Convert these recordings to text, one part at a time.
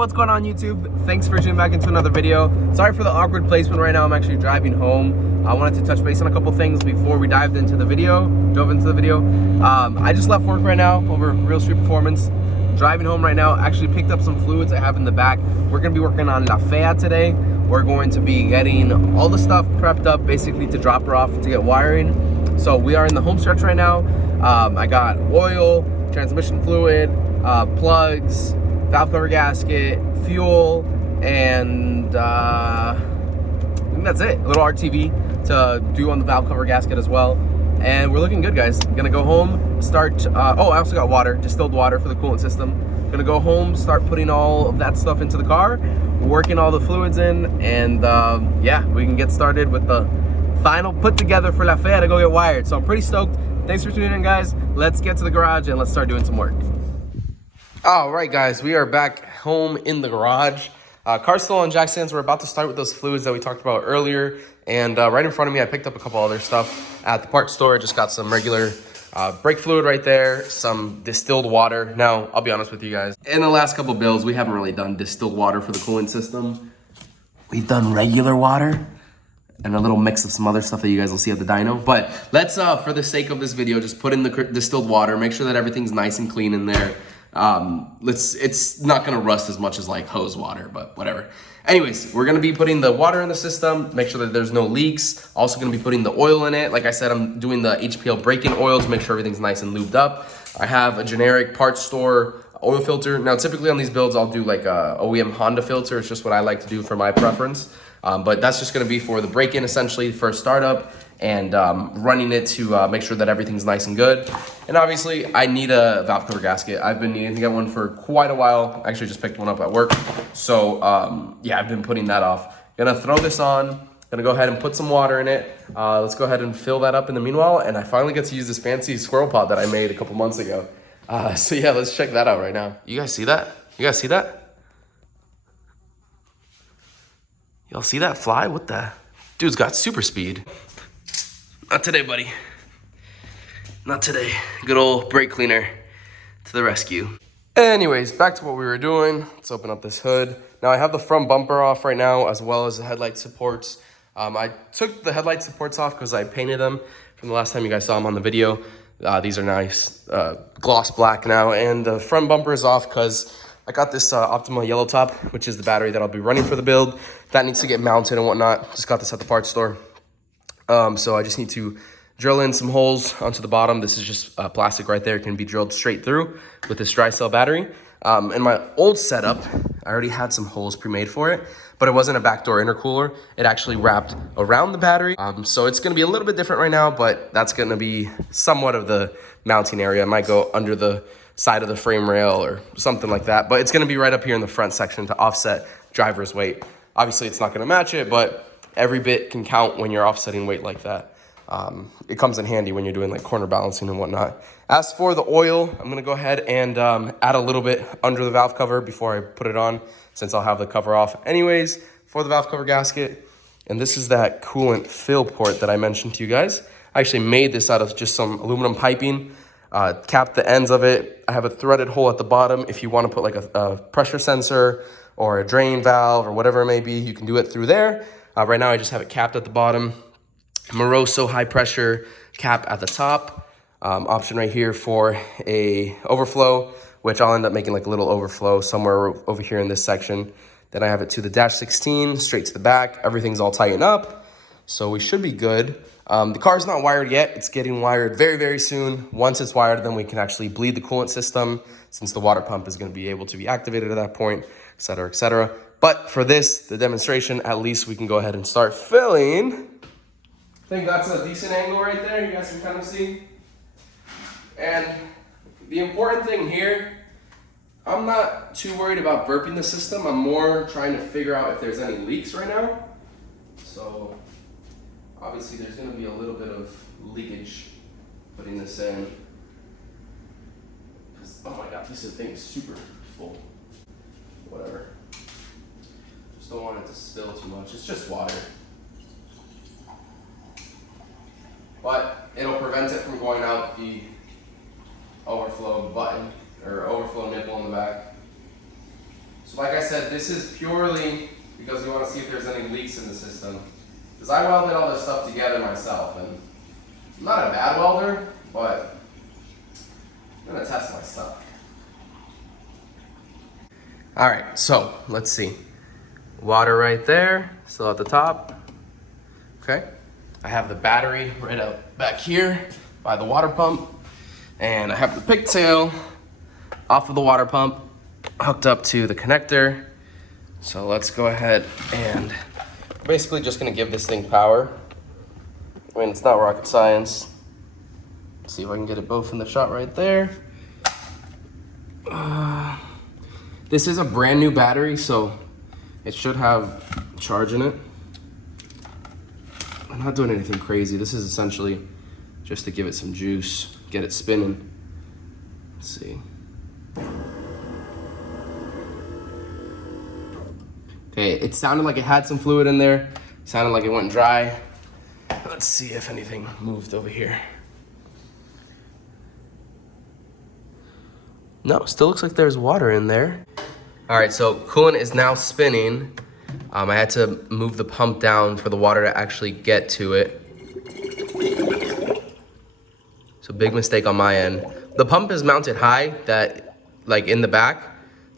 what's going on YouTube? Thanks for tuning back into another video. Sorry for the awkward placement right now. I'm actually driving home. I wanted to touch base on a couple things before we dove into the video. I just left work right now over Real Street Performance. Driving home right now, actually picked up some fluids I have in the back. We're gonna be working on La Fea today. We're going to be getting all the stuff prepped up basically to drop her off to get wiring. So we are in the home stretch right now. I got oil, transmission fluid, plugs, valve cover gasket, fuel, and I think that's it. A little RTV to do on the valve cover gasket as well. And we're looking good, guys. I'm gonna go home, start, oh, I also got water, distilled water for the coolant system. Gonna go home, start putting all of that stuff into the car, working all the fluids in, and yeah, we can get started with the final put together for La Fea to go get wired. So I'm pretty stoked. Thanks for tuning in, guys. Let's get to the garage and let's start doing some work. All right, guys, we are back home in the garage. Car's still on jack stands. We're about to start with those fluids that we talked about earlier. And right in front of me, I picked up a couple other stuff at the parts store. I just got some regular brake fluid right there, some distilled water. Now, I'll be honest with you guys. In the last couple builds, we haven't really done distilled water for the coolant system. We've done regular water and a little mix of some other stuff that you guys will see at the dyno. But let's, for the sake of this video, just put in the distilled water, make sure that everything's nice and clean in there. It's not gonna rust as much as like hose water, but whatever. Anyways, we're gonna be putting the water in the system, make sure that there's no leaks. Also gonna be putting the oil in it. Like I said, I'm doing the Hpl Braking Oil to make sure everything's nice and lubed up. I have a generic parts store oil filter. Now, typically on these builds, I'll do like a OEM Honda filter. It's just what I like to do for my preference. But that's just gonna be for the break-in, essentially, for startup, and running it to make sure that everything's nice and good. And obviously, I need a valve cover gasket. I've been needing to get one for quite a while. I actually just picked one up at work. So yeah, I've been putting that off. Gonna throw this on, gonna go ahead and put some water in it. Let's go ahead and fill that up in the meanwhile. And I finally get to use this fancy squirrel pod that I made a couple months ago. So yeah, let's check that out right now. You guys see that? You guys see that? Y'all see that fly? What the? Dude's got super speed. Not today, buddy. Not today. Good old brake cleaner to the rescue. Anyways, back to what we were doing. Let's open up this hood. Now I have the front bumper off right now, as well as the headlight supports. I took the headlight supports off because I painted them from the last time you guys saw them on the video. These are nice, gloss black now. And the front bumper is off because I got this Optima yellow top, which is the battery that I'll be running for the build. That needs to get mounted and whatnot. Just got this at the parts store. So I just need to drill in some holes onto the bottom. This is just plastic right there. It can be drilled straight through with this dry cell battery. In my old setup, I already had some holes pre-made for it, but it wasn't a backdoor intercooler. It actually wrapped around the battery. So it's gonna be a little bit different right now, but that's gonna be somewhat of the mounting area. I might go under the side of the frame rail or something like that, but it's gonna be right up here in the front section to offset driver's weight. Obviously it's not gonna match it, but every bit can count when you're offsetting weight like that. It comes in handy when you're doing like corner balancing and whatnot. As for the oil, I'm gonna go ahead and add a little bit under the valve cover before I put it on, since I'll have the cover off anyways for the valve cover gasket. And this is that coolant fill port that I mentioned to you guys. I actually made this out of just some aluminum piping, capped the ends of it. I have a threaded hole at the bottom. If you wanna put like a pressure sensor or a drain valve or whatever it may be, you can do it through there. Right now, I just have it capped at the bottom. Moroso high pressure cap at the top. Option right here for a overflow, which I'll end up making like a little overflow somewhere over here in this section. Then I have it to the dash 16, straight to the back. Everything's all tightened up, so we should be good. The car's not wired yet. It's getting wired very, very soon. Once it's wired, then we can actually bleed the coolant system, since the water pump is gonna be able to be activated at that point, et cetera, et cetera. But for this, the demonstration, at least we can go ahead and start filling. I think that's a decent angle right there. You guys can kind of see. And the important thing here, I'm not too worried about burping the system. I'm more trying to figure out if there's any leaks right now. So obviously there's gonna be a little bit of leakage putting this in. Oh my God, this thing is super full. Whatever. Don't want it to spill too much. It's just water. But it'll prevent it from going out the overflow button or overflow nipple in the back. So like I said, this is purely because we want to see if there's any leaks in the system. Because I welded all this stuff together myself, and I'm not a bad welder, but I'm gonna test my stuff. All right, so let's see. Water right there, still at the top. Okay, I have the battery right up back here by the water pump, and I have the pigtail off of the water pump hooked up to the connector. So let's go ahead and basically just gonna give this thing power. I mean, it's not rocket science. Let's see if I can get it both in the shot right there. This is a brand new battery, so it should have charge in it. I'm not doing anything crazy. This is essentially just to give it some juice, get it spinning. Let's see. Okay, it sounded like it had some fluid in there. It sounded like it went dry. Let's see if anything moved over here. No, still looks like there's water in there. All right, so coolant is now spinning. I had to move the pump down for the water to actually get to it. So big mistake on my end. The pump is mounted high, that like in the back,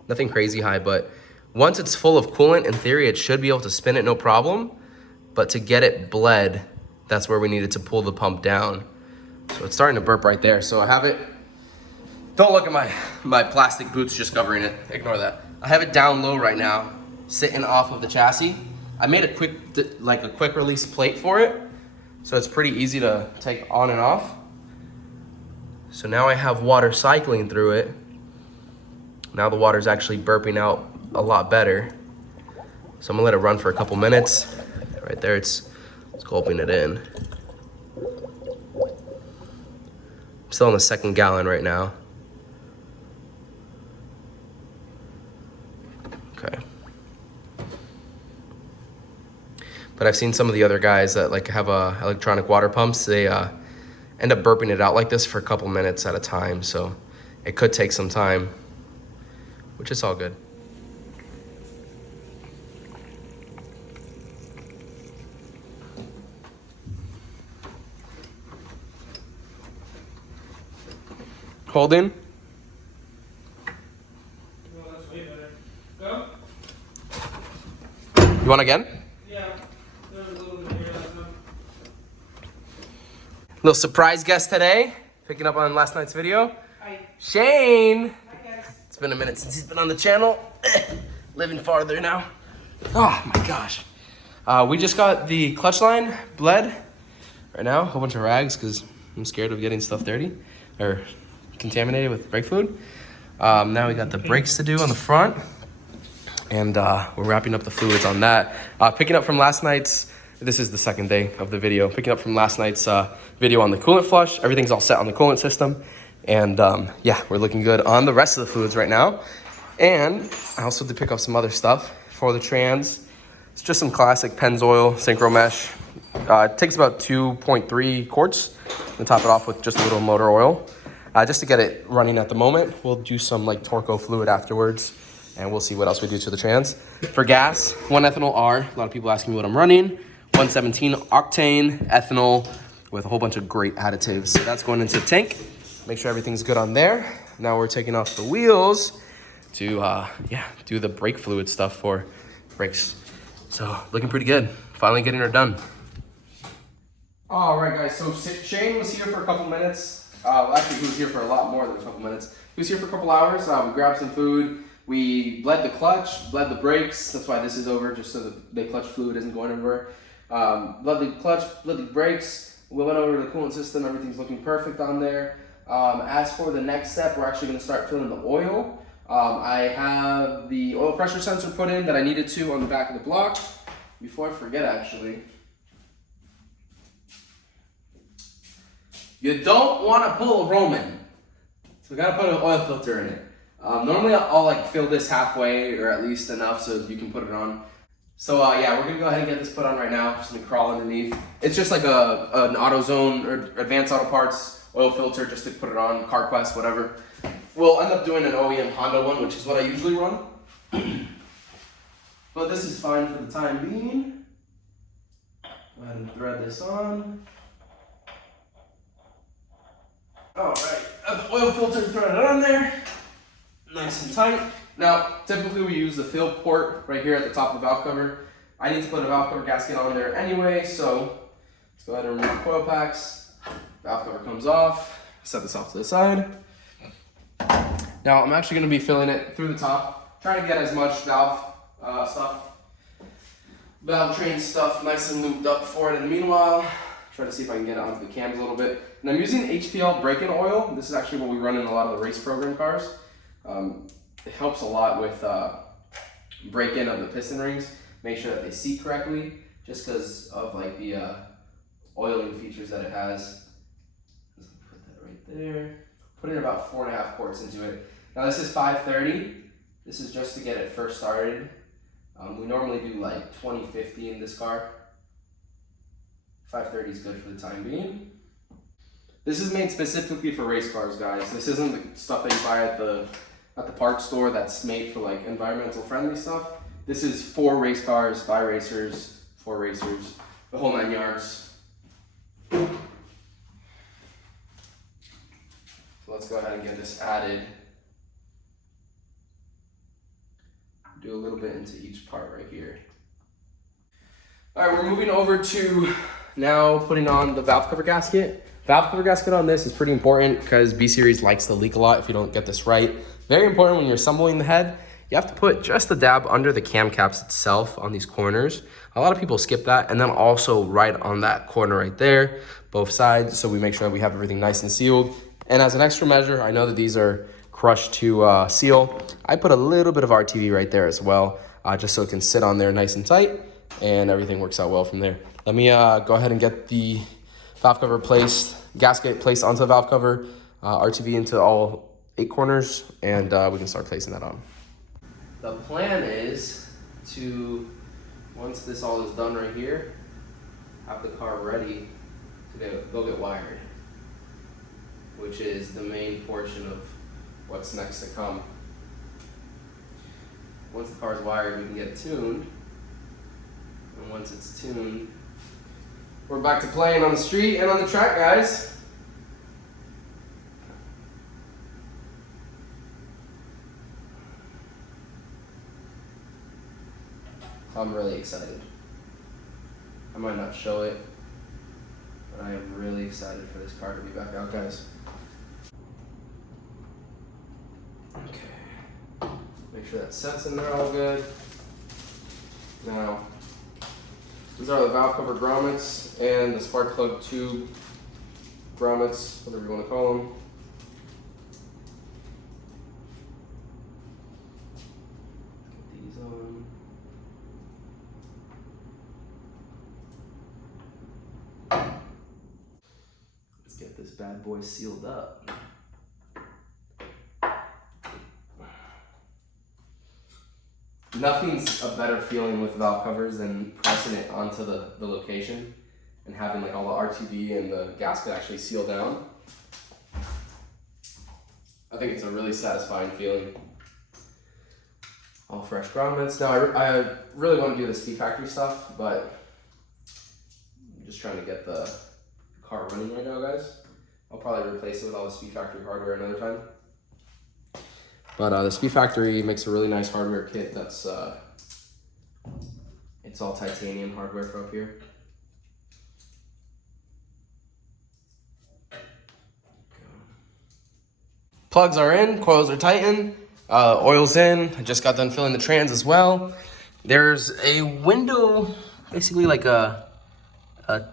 nothing crazy high, but once it's full of coolant, in theory, it should be able to spin it no problem. But to get it bled, that's where we needed to pull the pump down. So it's starting to burp right there. So I have it, don't look at my plastic boots just covering it, ignore that. I have it down low right now, sitting off of the chassis. I made a quick release plate for it, so it's pretty easy to take on and off. So now I have water cycling through it. Now the water's actually burping out a lot better. So I'm gonna let it run for a couple minutes. Right there, it's gulping it in. I'm still on the second gallon right now. Okay. But I've seen some of the other guys that like have electronic water pumps. They end up burping it out like this for a couple minutes at a time. So it could take some time, which is all good. Holding. Well, that's way better. Go. You want again? Yeah. There was a little bit here last time. Little surprise guest today, picking up on last night's video. Hi. Shane. Hi, guys. It's been a minute since he's been on the channel. Living farther now. Oh my gosh. We just got the clutch line bled right now. A whole bunch of rags because I'm scared of getting stuff dirty or contaminated with brake fluid. Now we got the brakes to do on the front, and we're wrapping up the fluids on that. Picking up from last night's, this is the second day of the video, picking up from last night's video on the coolant flush. Everything's all set on the coolant system, and yeah, we're looking good on the rest of the fluids right now. And I also did pick up some other stuff for the trans. It's just some classic Pennzoil synchro mesh. It takes about 2.3 quarts to top it off with just a little motor oil. Just to get it running at the moment. We'll do some like Torco fluid afterwards, and we'll see what else we do to the trans. For gas, 1-ethanol R. A lot of people asking me what I'm running. 117 octane ethanol with a whole bunch of great additives. So that's going into the tank. Make sure everything's good on there. Now we're taking off the wheels to do the brake fluid stuff for brakes. So looking pretty good. Finally getting her done. All right, guys. So Shane was here for a couple minutes. Actually, he was here for a lot more than a couple minutes. He was here for a couple hours. We grabbed some food. We bled the clutch, bled the brakes. That's why this is over, just so the clutch fluid isn't going everywhere. Bled the clutch, bled the brakes. We went over to the coolant system. Everything's looking perfect on there. As for the next step, we're actually going to start filling the oil. I have the oil pressure sensor put in that I needed to on the back of the block. Before I forget, actually, you don't want to pull a Roman. So we gotta put an oil filter in it. Normally I'll like fill this halfway or at least enough so you can put it on. So yeah, we're gonna go ahead and get this put on right now. Just gonna crawl underneath. It's just like an AutoZone or Advanced Auto Parts oil filter just to put it on, CarQuest, whatever. We'll end up doing an OEM Honda one, which is what I usually run. but this is fine for the time being. Go ahead and thread this on. All right, the oil filter threaded on there, nice and tight. Now, typically we use the fill port right here at the top of the valve cover. I need to put a valve cover gasket on there anyway, so let's go ahead and remove the coil packs. Valve cover comes off, set this off to the side. Now, I'm actually gonna be filling it through the top, trying to get as much valve train stuff nice and lubed up for it in the meanwhile. Try to see if I can get it onto the cams a little bit. And I'm using Hpl Braking Oil. This is actually what we run in a lot of the race program cars. It helps a lot with break-in of the piston rings. Make sure that they seat correctly, just because of like the oiling features that it has. Let's put that right there. Put in about 4.5 quarts into it. Now this is 530. This is just to get it first started. We normally do like 20-50 in this car. 530 is good for the time being. This is made specifically for race cars, guys. This isn't the stuff that you buy at the parts store that's made for like environmental friendly stuff. This is for race cars, by racers, for racers, the whole 9 yards. So let's go ahead and get this added. Do a little bit into each part right here. All right, we're moving over to now putting on the valve cover gasket. Valve cover gasket on this is pretty important because B-Series likes to leak a lot if you don't get this right. Very important when you're assembling the head. You have to put just a dab under the cam caps itself on these corners. A lot of people skip that, and then also right on that corner right there, both sides, so we make sure that we have everything nice and sealed. And as an extra measure, I know that these are crushed to seal. I put a little bit of RTV right there as well, just so it can sit on there nice and tight, and everything works out well from there. Let me go ahead and get the valve cover placed, gasket placed onto the valve cover, RTV into all 8 corners, and we can start placing that on. The plan is to, once this all is done right here, have the car ready to go get wired, which is the main portion of what's next to come. Once the car is wired, we can get it tuned, and once it's tuned, we're back to playing on the street and on the track, guys. I'm really excited. I might not show it, but I am really excited for this car to be back out, guys. Okay. Make sure that sets in there all good. Now, these are the valve cover grommets and the spark plug tube grommets, whatever you want to call them. Get these on. Let's get this bad boy sealed up. Nothing's a better feeling with valve covers than pressing it onto the location and having like all the RTV and the gasket actually seal down. I think it's a really satisfying feeling. All fresh grommets. Now I really want to do the speed factory stuff, but I'm just trying to get the car running right now, guys. I'll probably replace it with all the speed factory hardware another time. But the Speed Factory makes a really nice hardware kit that's, it's all titanium hardware for up here. Plugs are in, coils are tightened, oil's in. I just got done filling the trans as well. There's a window, basically like a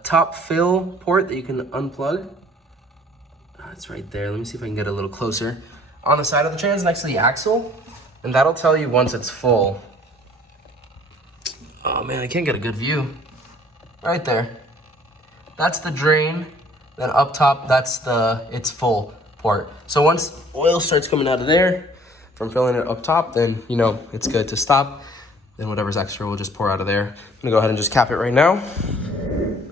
top fill port that you can unplug. It's right there. Let me see if I can get a little closer. On the side of the trans next to the axle, and that'll tell you once it's full. Oh man, I can't get a good view. Right there. That's the drain. Then up top, that's the it's full port. So once oil starts coming out of there from filling it up top, then you know it's good to stop. Then whatever's extra will just pour out of there. I'm gonna go ahead and just cap it right now.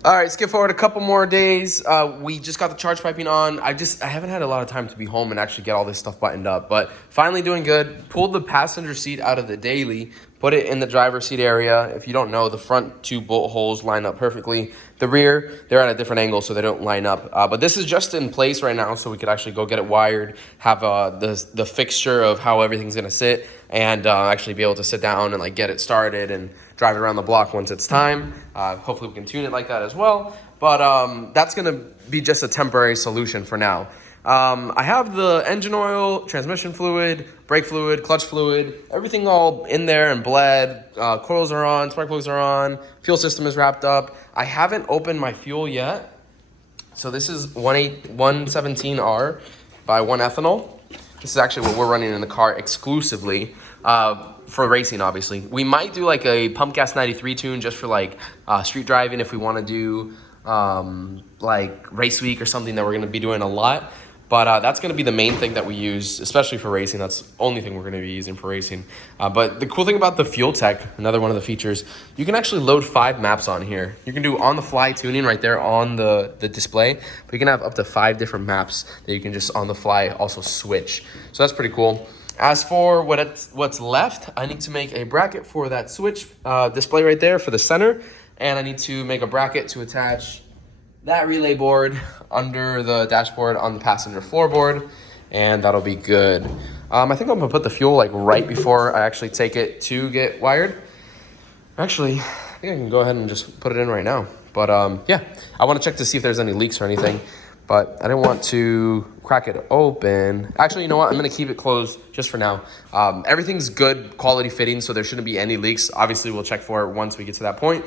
All right, skip forward a couple more days. We just got the charge piping on. I haven't had a lot of time to be home and actually get all this stuff buttoned up, but finally doing good. Pulled the passenger seat out of the daily, put it in the driver's seat area. If you don't know, the front 2 bolt holes line up perfectly. The rear, they're at a different angle, so they don't line up. But this is just in place right now, so we could actually go get it wired, have the fixture of how everything's gonna sit, and actually be able to sit down and like get it started and drive it around the block once it's time. Hopefully we can tune it like that as well. But that's gonna be just a temporary solution for now. I have the engine oil, transmission fluid, brake fluid, clutch fluid, everything all in there and bled. Coils are on, spark plugs are on, fuel system is wrapped up. I haven't opened my fuel yet. So this is 117R by 1-ethanol. This is actually what we're running in the car exclusively for racing, obviously. We might do like a pump gas 93 tune just for like street driving if we want to do like race week or something that we're going to be doing a lot. But that's going to be the main thing that we use, especially for racing. That's the only thing we're going to be using for racing. But the cool thing about the Fuel Tech, another one of the features, you can actually load 5 maps on here. You can do on-the-fly tuning right there on the display. But you can have up to 5 different maps that you can just on-the-fly also switch. So that's pretty cool. As for what's left, I need to make a bracket for that switch display right there for the center. And I need to make a bracket to attach that relay board under the dashboard on the passenger floorboard, and that'll be good. I think I'm gonna put the fuel like right before I actually take it to get wired. Actually, I think I can go ahead and just put it in right now. But yeah, I want to check to see if there's any leaks or anything, but I didn't want to crack it open. Actually, you know what? I'm gonna keep it closed just for now. Everything's good quality fitting, so there shouldn't be any leaks. Obviously, we'll check for it once we get to that point,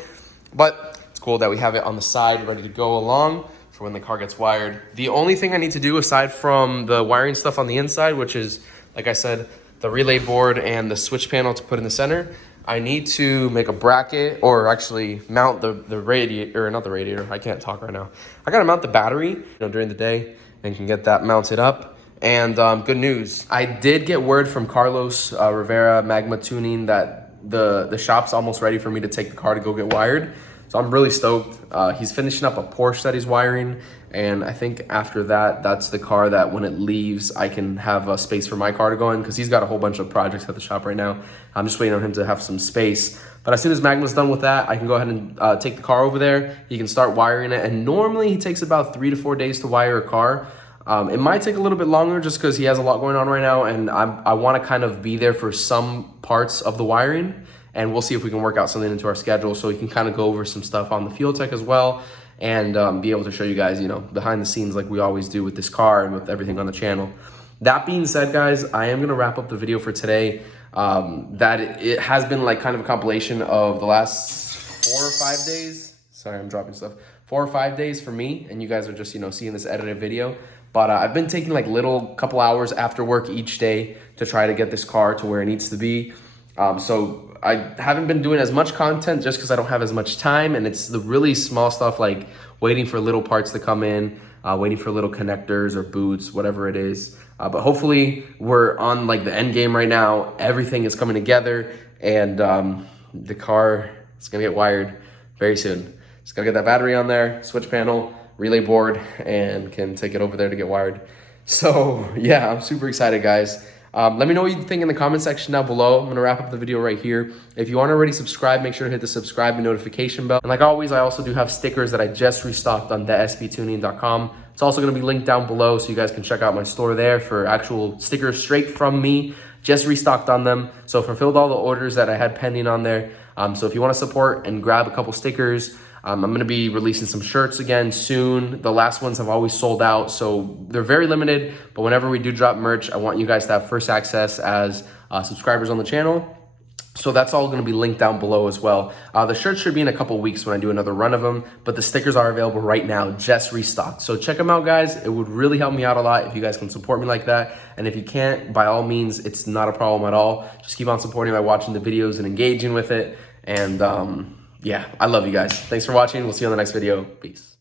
but cool that we have it on the side ready to go along for when the car gets wired. The only thing I need to do aside from the wiring stuff on the inside, which is, like I said, the relay board and the switch panel to put in the center, I need to make a bracket or actually mount the radiator, or not the radiator, I can't talk right now. I gotta mount the battery during the day and can get that mounted up. And good news, I did get word from Carlos Rivera Magma Tuning that the shop's almost ready for me to take the car to go get wired. So I'm really stoked. He's finishing up a Porsche that he's wiring. And I think after that, that's the car that when it leaves, I can have a space for my car to go in because he's got a whole bunch of projects at the shop right now. I'm just waiting on him to have some space. But as soon as Magma's done with that, I can go ahead and take the car over there. He can start wiring it. And normally he takes about 3 to 4 days to wire a car. It might take a little bit longer just because he has a lot going on right now. And I want to kind of be there for some parts of the wiring. And we'll see if we can work out something into our schedule so we can kind of go over some stuff on the Fuel Tech as well and be able to show you guys, behind the scenes like we always do with this car and with everything on the channel. That being said, guys, I am going to wrap up the video for today. It has been like kind of a compilation of the last 4 or 5 days. Sorry, I'm dropping stuff. 4 or 5 days for me, and you guys are just, seeing this edited video. But I've been taking like couple hours after work each day to try to get this car to where it needs to be. So I haven't been doing as much content just because I don't have as much time, and it's the really small stuff like waiting for little parts to come in, waiting for little connectors or boots, whatever it is. But hopefully we're on like the end game right now. Everything is coming together, and the car is gonna get wired very soon. Just gotta get that battery on there, switch panel, relay board, and can take it over there to get wired. So yeah, I'm super excited, guys. Let me know what you think in the comment section down below. I'm going to wrap up the video right here. If you aren't already subscribed, make sure to hit the subscribe and notification bell. And like always, I also do have stickers that I just restocked on thesbtuning.com. It's also going to be linked down below so you guys can check out my store there for actual stickers straight from me. Just restocked on them. So fulfilled all the orders that I had pending on there. So if you want to support and grab a couple stickers, I'm going to be releasing some shirts again soon. The last ones have always sold out, so they're very limited. But whenever we do drop merch, I want you guys to have first access as subscribers on the channel. So that's all going to be linked down below as well. The shirts should be in a couple weeks when I do another run of them, but the stickers are available right now, just restocked. So check them out, guys. It would really help me out a lot if you guys can support me like that. And if you can't, by all means, it's not a problem at all. Just keep on supporting by watching the videos and engaging with it. And yeah, I love you guys. Thanks for watching. We'll see you on the next video. Peace.